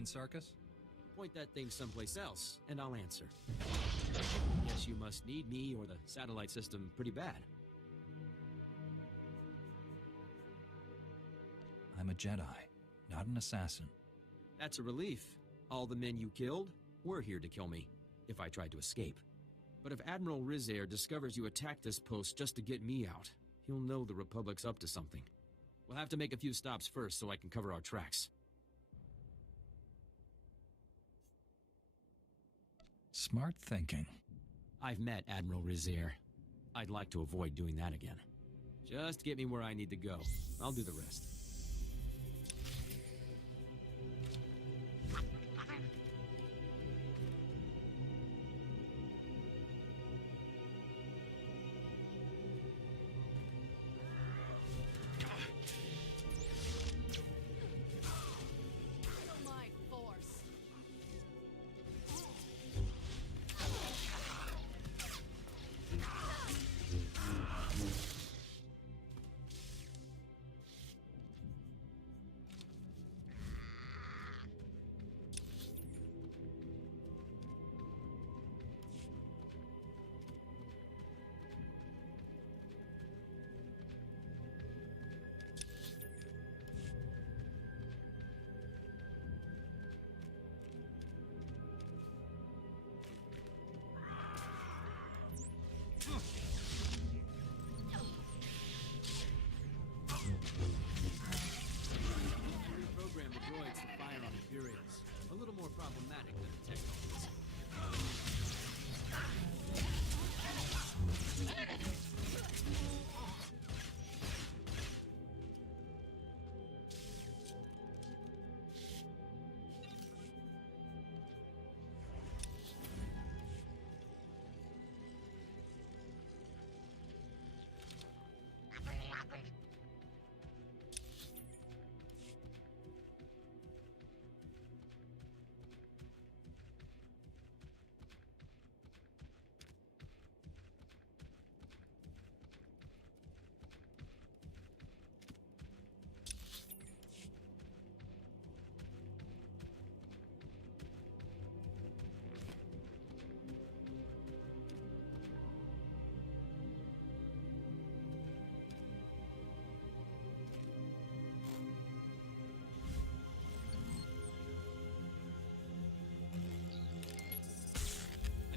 Ian Sarkis? Point that thing someplace else, and I'll answer. Guess you must need me or the satellite system pretty bad. I'm a Jedi, not an assassin. That's a relief. All the men you killed were here to kill me, if I tried to escape. But if Admiral Rizair discovers you attacked this post just to get me out, he'll know the Republic's up to something. We'll have to make a few stops first so I can cover our tracks. Smart thinking. I've met Admiral Rizair. I'd like to avoid doing that again. Just get me where I need to go. I'll do the rest. Reprogram the droids to fire on Imperials. A little more problematic than the Technoids.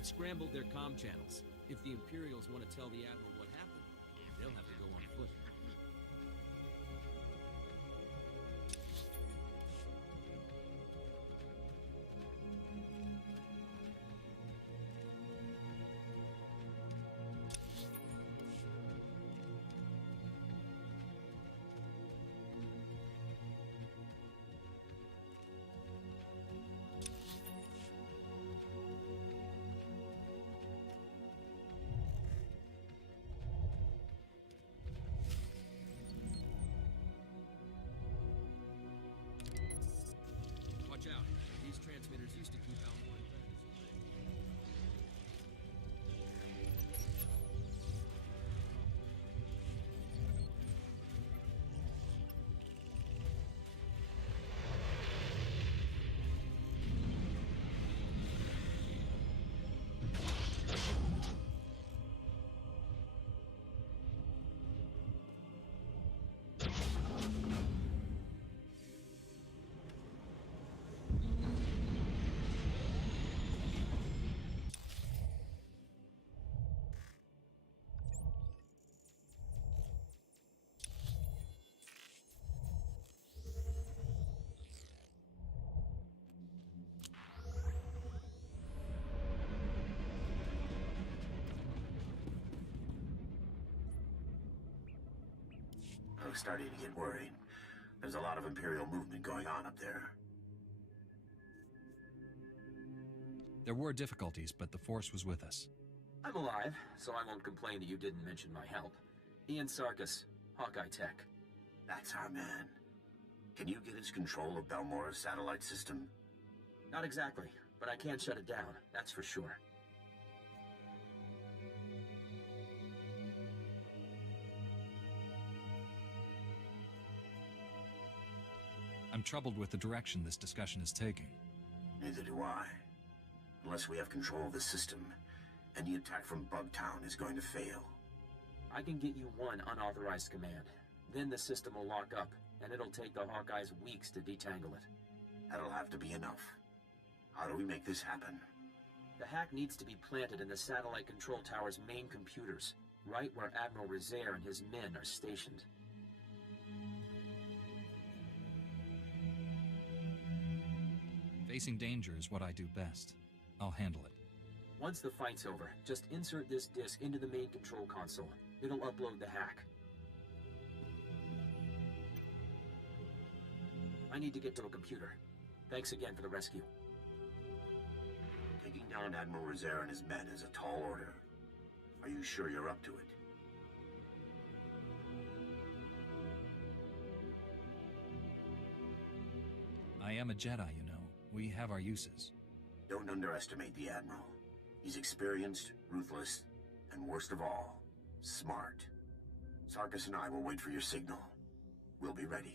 Scrambled their comm channels. If the Imperials want to tell the Admiral what happened, they'll have to go on foot. Watch out. These transmitters used to keep out more predators. I was starting to get worried. There's a lot of Imperial movement going on up there. There were difficulties, but the Force was with us. I'm alive, so I won't complain that you didn't mention my help. Ian Sarkis, Hawkeye Tech. That's our man. Can you get us control of Balmora's satellite system? Not exactly, but I can't shut it down, that's for sure. I'm I'm troubled with the direction this discussion is taking. Neither do I. Unless we have control of the system, any attack from Bugtown is going to fail. I can get you one unauthorized command. Then the system will lock up, and it'll take the Hawkeyes weeks to detangle it. That'll have to be enough. How do we make this happen? The hack needs to be planted in the satellite control tower's main computers, right where Admiral Rizair and his men are stationed. Facing danger is what I do best. I'll handle it. Once the fight's over, just insert this disk into the main control console. It'll upload the hack. I need to get to a computer. Thanks again for the rescue. Taking down Admiral Rizair and his men is a tall order. Are you sure you're up to it? I am a Jedi, you know. We have our uses. Don't underestimate the Admiral. He's experienced, ruthless, and worst of all, smart. Sarkis and I will wait for your signal. We'll be ready.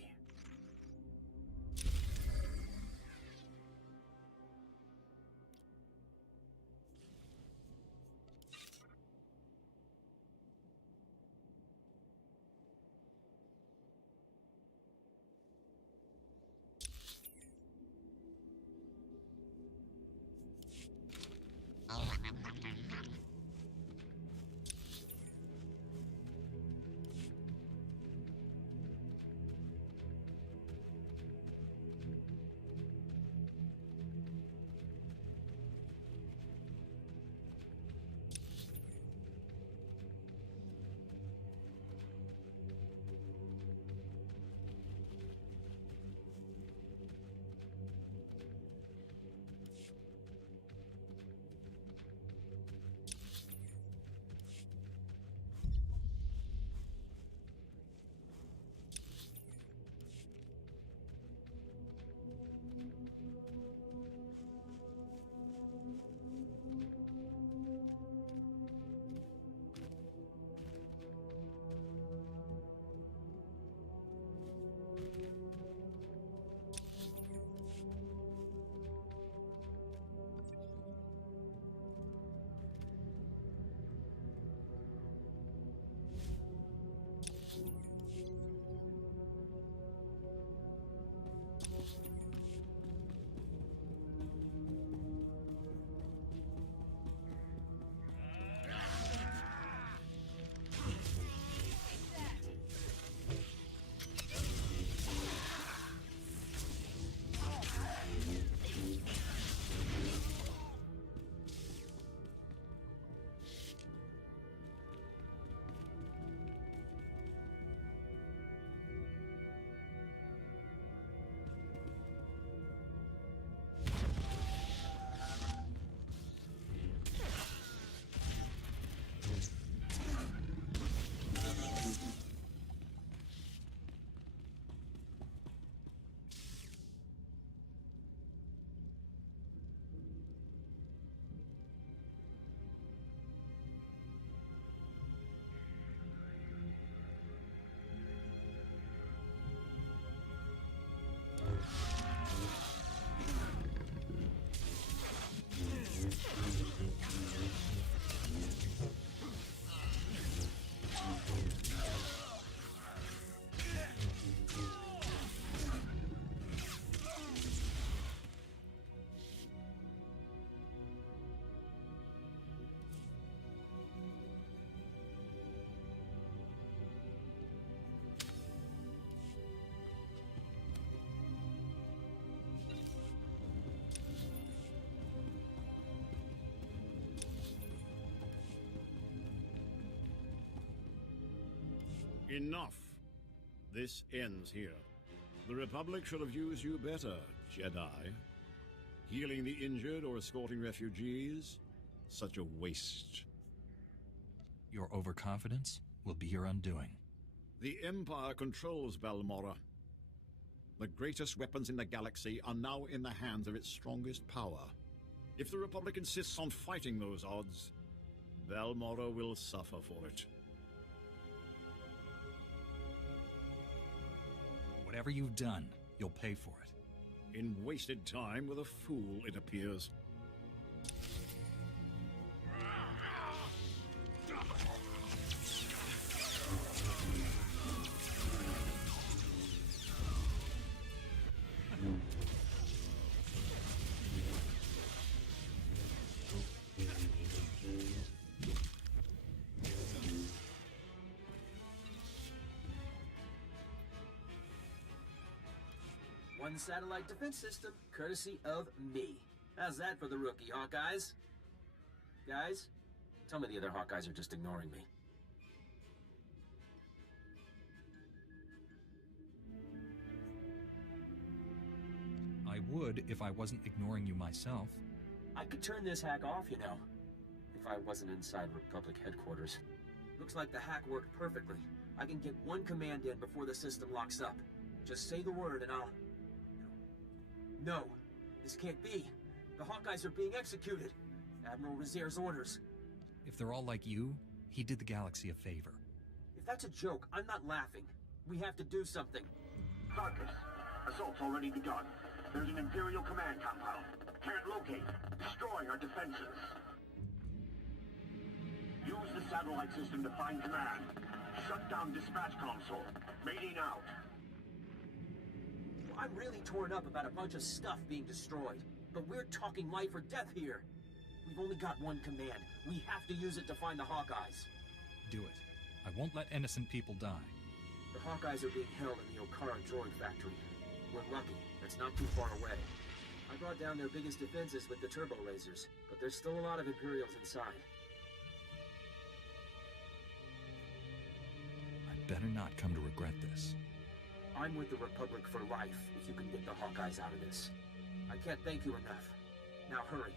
Enough. This ends here. The Republic should have used you better, Jedi. Healing the injured or escorting refugees? Such a waste. Your overconfidence will be your undoing. The Empire controls Balmorra. The greatest weapons in the galaxy are now in the hands of its strongest power. If the Republic insists on fighting those odds, Balmorra will suffer for it. Whatever you've done, You'll pay for it. In wasted time with a fool, it appears. One satellite defense system, courtesy of me. How's that for the rookie, Hawkeyes? Guys, tell me the other Hawkeyes are just ignoring me. I would if I wasn't ignoring you myself. I could turn this hack off, you know, if I wasn't inside Republic headquarters. Looks like the hack worked perfectly. I can get one command in before the system locks up. Just say the word and I'll... No, this can't be. The Hawkeyes are being executed. Admiral Rizier's orders. If they're all like you, he did the galaxy a favor. If that's a joke, I'm not laughing. We have to do something. Sarkis, assault's already begun. There's an Imperial command compound. Can't locate. Destroying our defenses. Use the satellite system to find command. Shut down dispatch console. Mating out. I'm really torn up about a bunch of stuff being destroyed. But we're talking life or death here. We've only got one command. We have to use it to find the Hawkeyes. Do it. I won't let innocent people die. The Hawkeyes are being held in the Okara droid factory. We're lucky. It's not too far away. I brought down their biggest defenses with the turbo lasers, but there's still a lot of Imperials inside. I'd better not come to regret this. I'm with the Republic for life if you can get the Hawkeyes out of this. I can't thank you enough. Now hurry.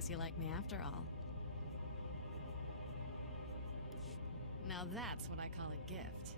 Guess you like me after all. Now that's what I call a gift.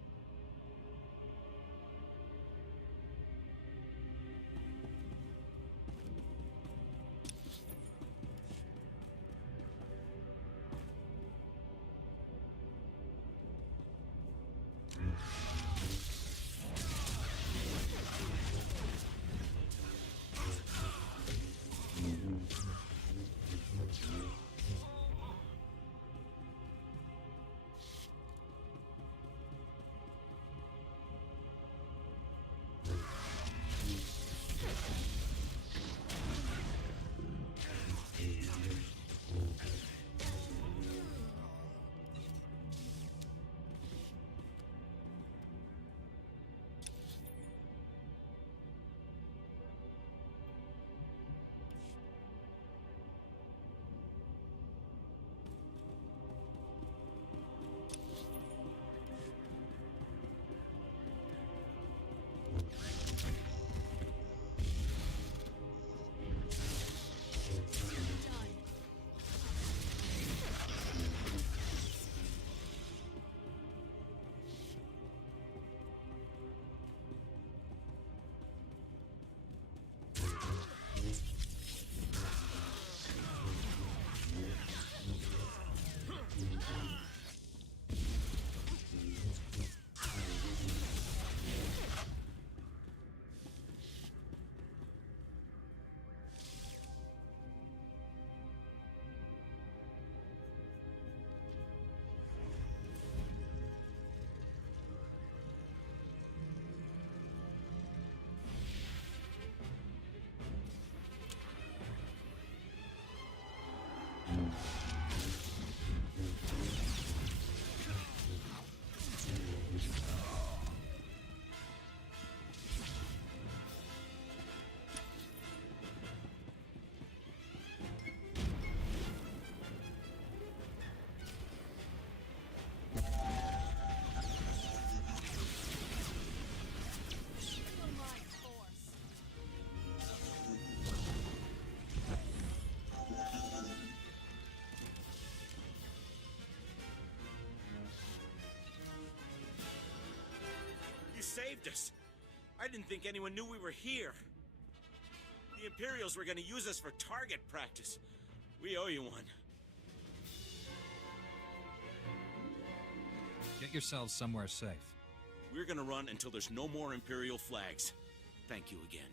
Saved us. I didn't think anyone knew we were here. The Imperials were going to use us for target practice. We owe you one. Get yourselves somewhere safe. We're going to run until there's no more Imperial flags. Thank you again.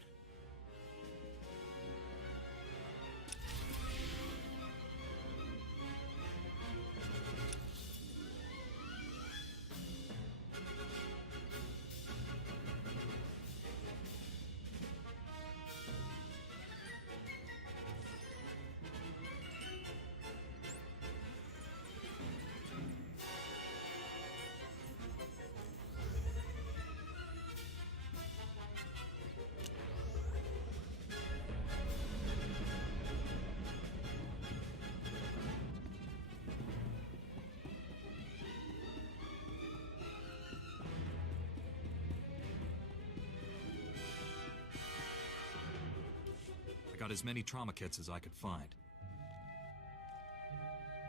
Got as many trauma kits as I could find.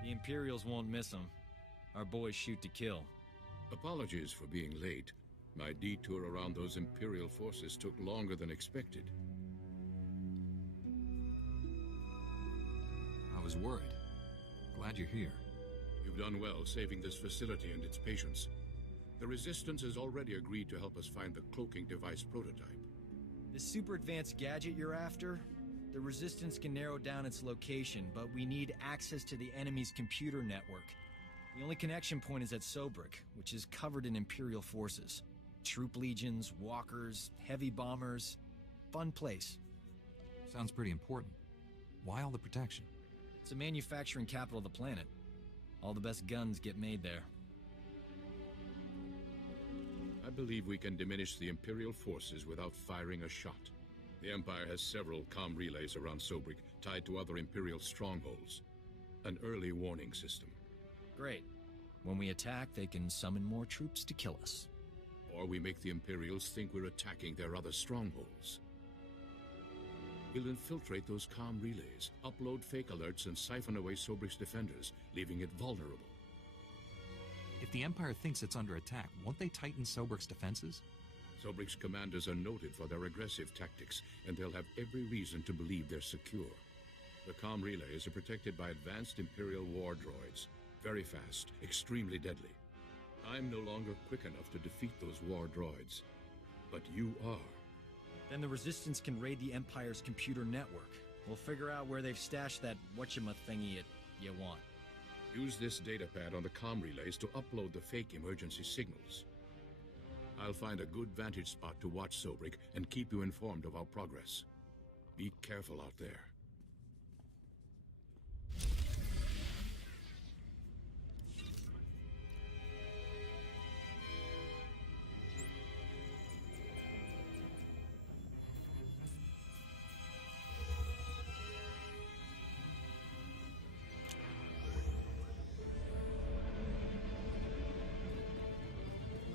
The Imperials won't miss them. Our boys shoot to kill. Apologies for being late. My detour around those Imperial forces took longer than expected. I was worried. Glad you're here. You've done well saving this facility and its patients. The Resistance has already agreed to help us find the cloaking device prototype. This super advanced gadget you're after? The Resistance can narrow down its location, but we need access to the enemy's computer network. The only connection point is at Sobrik, which is covered in Imperial forces. Troop legions, walkers, heavy bombers. Fun place. Sounds pretty important. Why all the protection? It's the manufacturing capital of the planet. All the best guns get made there. I believe we can diminish the Imperial forces without firing a shot. The Empire has several comm relays around Sobrik, tied to other Imperial strongholds. An early warning system. Great. When we attack, they can summon more troops to kill us. Or we make the Imperials think we're attacking their other strongholds. We'll infiltrate those comm relays, upload fake alerts, and siphon away Sobrick's defenders, leaving it vulnerable. If the Empire thinks it's under attack, won't they tighten Sobrick's defenses? Sobrick's commanders are noted for their aggressive tactics, and they'll have every reason to believe they're secure. The comm relays are protected by advanced Imperial war droids. Very fast, extremely deadly. I'm no longer quick enough to defeat those war droids. But you are. Then the Resistance can raid the Empire's computer network. We'll figure out where they've stashed that whatchama-thingy you want. Use this datapad on the comm relays to upload the fake emergency signals. I'll find a good vantage spot to watch Sobrick and keep you informed of our progress. Be careful out there.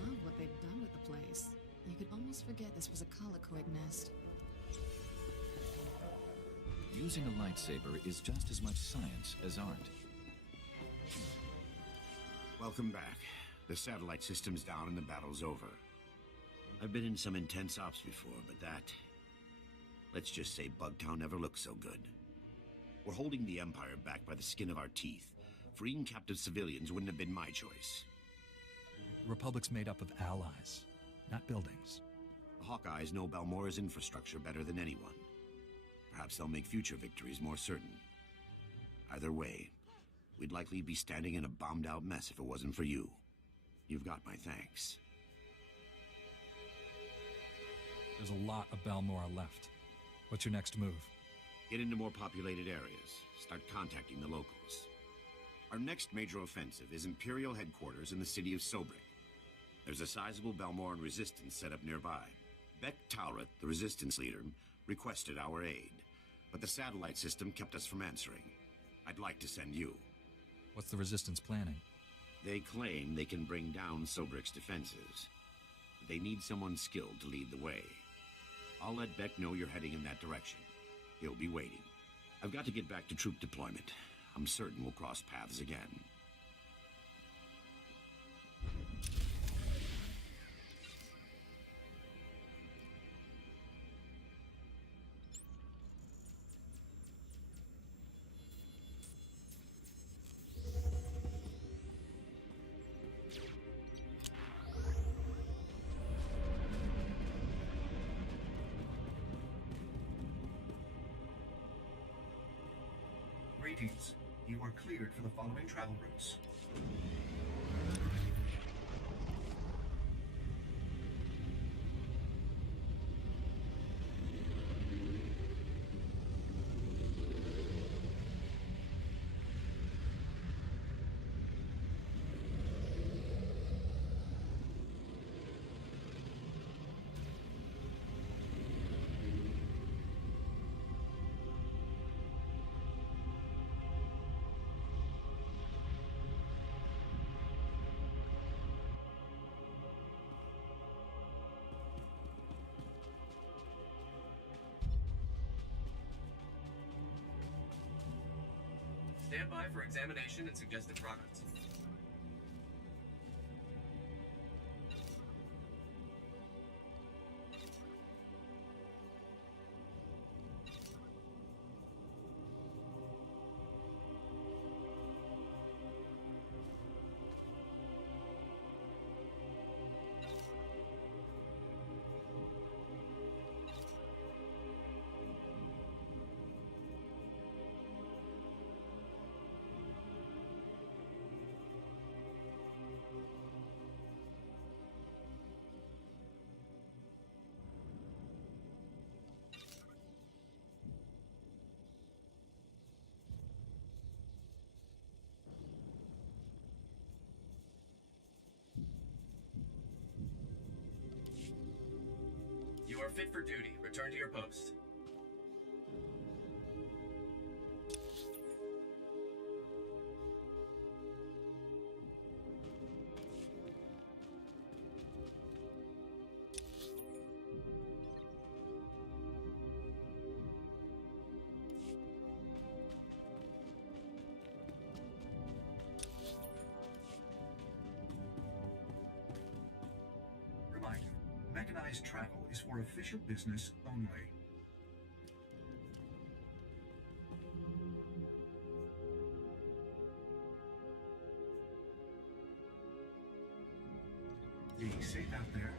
Love what they've done with the place. You could almost forget this was a colicoid nest. Using a lightsaber is just as much science as art. Welcome back. The satellite system's down and the battle's over. I've been in some intense ops before, but that... let's just say Bugtown never looked so good. We're holding the Empire back by the skin of our teeth. Freeing captive civilians wouldn't have been my choice. The Republic's made up of allies, not buildings. The Hawkeyes know Balmora's infrastructure better than anyone. Perhaps they'll make future victories more certain. Either way, we'd likely be standing in a bombed-out mess if it wasn't for you. You've got my thanks. There's a lot of Balmora left. What's your next move? Get into more populated areas. Start contacting the locals. Our next major offensive is Imperial headquarters in the city of Sobrick. There's a sizable Balmoran resistance set up nearby. Beck Talrot, the resistance leader, requested our aid, but the satellite system kept us from answering. I'd like to send you. What's the Resistance planning? They claim they can bring down Sobrick's defenses. They need someone skilled to lead the way. I'll let Beck know you're heading in that direction. He'll be waiting. I've got to get back to troop deployment. I'm certain we'll cross paths again. Greetings. You are cleared for the following travel routes. Stand by for examination and suggested progress. You are fit for duty. Return to your post. Organized travel is for official business only. Be safe out there.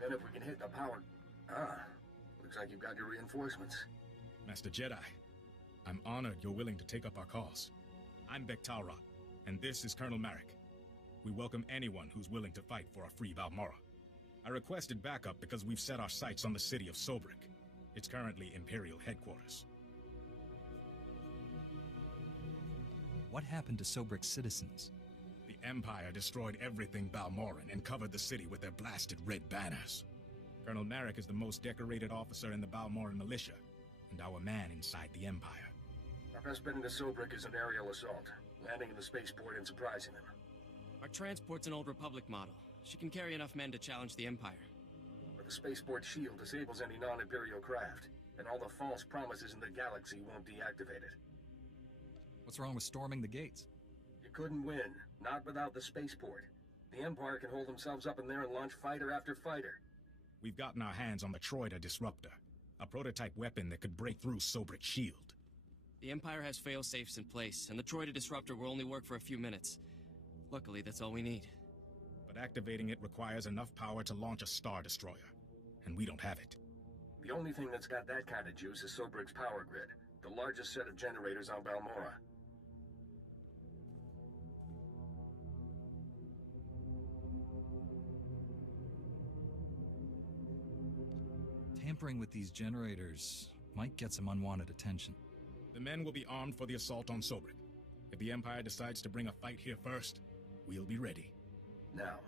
Then if we can hit the power... looks like you've got your reinforcements. Master Jedi, I'm honored you're willing to take up our cause. I'm Bek-Talrot, and this is Colonel Marek. We welcome anyone who's willing to fight for a free Balmorra. I requested backup because we've set our sights on the city of Sobrik. It's currently Imperial headquarters. What happened to Sobrik's citizens? The Empire destroyed everything Balmorran and covered the city with their blasted red banners. Colonel Marek is the most decorated officer in the Balmorran militia, and our man inside the Empire. Our best bet into Sobrik is an aerial assault, landing in the spaceport and surprising them. Our transport's an old Republic model. She can carry enough men to challenge the Empire. But the spaceport shield disables any non-Imperial craft, and all the false promises in the galaxy won't deactivate it. What's wrong with storming the gates? You couldn't win, not without the spaceport. The Empire can hold themselves up in there and launch fighter after fighter. We've gotten our hands on the Troida Disruptor, a prototype weapon that could break through Sobrik's shield. The Empire has fail-safes in place, and the Troida Disruptor will only work for a few minutes. Luckily, that's all we need. But activating it requires enough power to launch a Star Destroyer, and we don't have it. The only thing that's got that kind of juice is Sobrik's power grid, the largest set of generators on Balmorra. Tampering with these generators might get some unwanted attention. The men will be armed for the assault on Sobrik. If the Empire decides to bring a fight here first, we'll be ready. Now,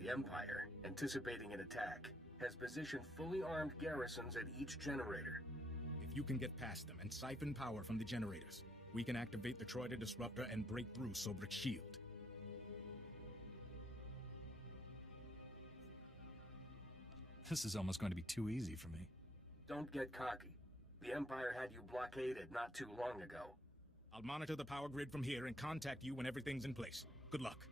the Empire, anticipating an attack, has positioned fully armed garrisons at each generator. If you can get past them and siphon power from the generators, we can activate the Troida Disruptor and break through Sobrik's shield. This is almost going to be too easy for me. Don't get cocky. The Empire had you blockaded not too long ago. I'll monitor the power grid from here and contact you when everything's in place. Good luck.